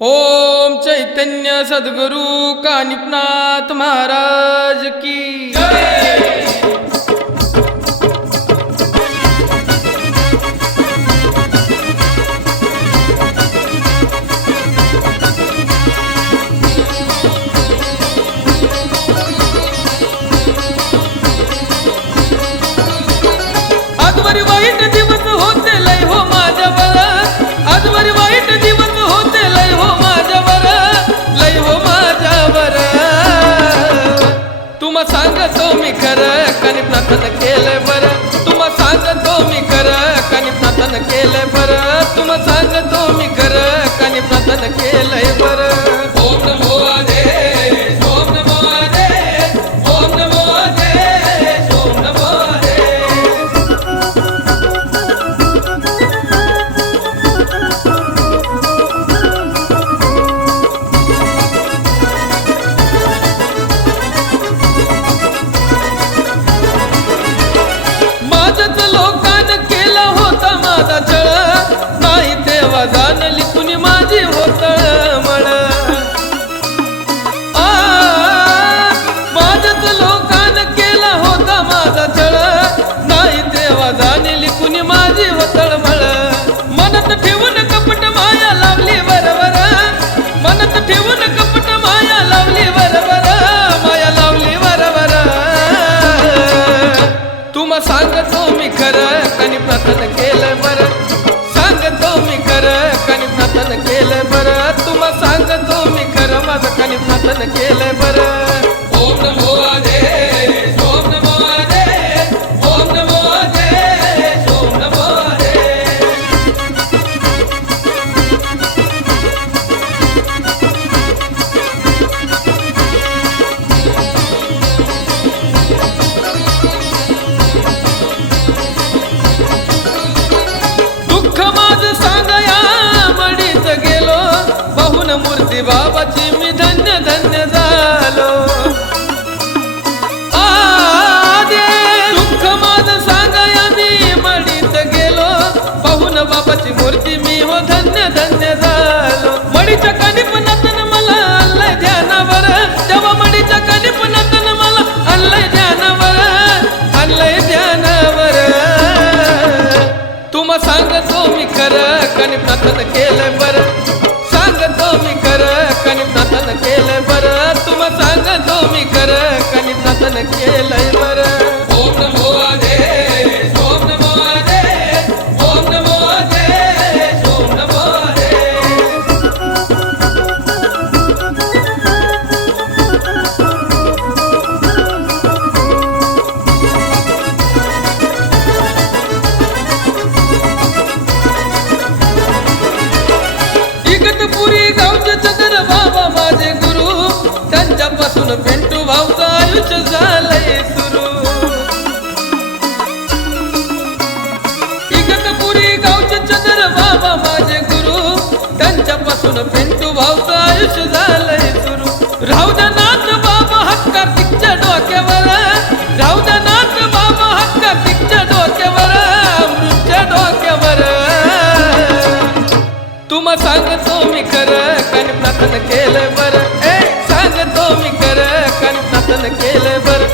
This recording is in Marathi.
ओम चैतन्य सद्गुरु कानिपनाथ महाराज की वाईट कानिपनाथन केलंय तळमळ. होतळ मनात ठेवून कपट माया लावली बरोबर मनात ठेवून कपट माया लावली बरोबर माया लावली बरोबर तुम्हा सांगतो मी खरं कणी प्रार्थना केलं बरं. सांगतो मी खरं कणी प्रार्थना केलं बरं. तुम्हा सांगतो मी खरं माझं कणी प्रार्थना केलं बरं. सांगतो मी खरं कणी प्रार्थना केलं बरं. सांगतो मी खरं कणी प्रार्थना केलं बरं. तुम्हा सांगतो मी कर कणी केलं त्यांच्यापासून पिंटू भाऊचं आयुष्य झालंय सुरू. इगतपुरी गावचे चंद्र बाबा माझे गुरु त्यांच्यापासून पिंटू भाऊचं आयुष्य झालंय सुरू. राहू नाथ बाबा हक्क कार्तिकच्या डोक्यावर. राहू नाथ बाबा हक्क कार्तिकच्या डोक्यावर अमृतच्या डोक्यावर. तुम्हा सांगतो मी खरं कारण प्रार्थना केलं केलं बरं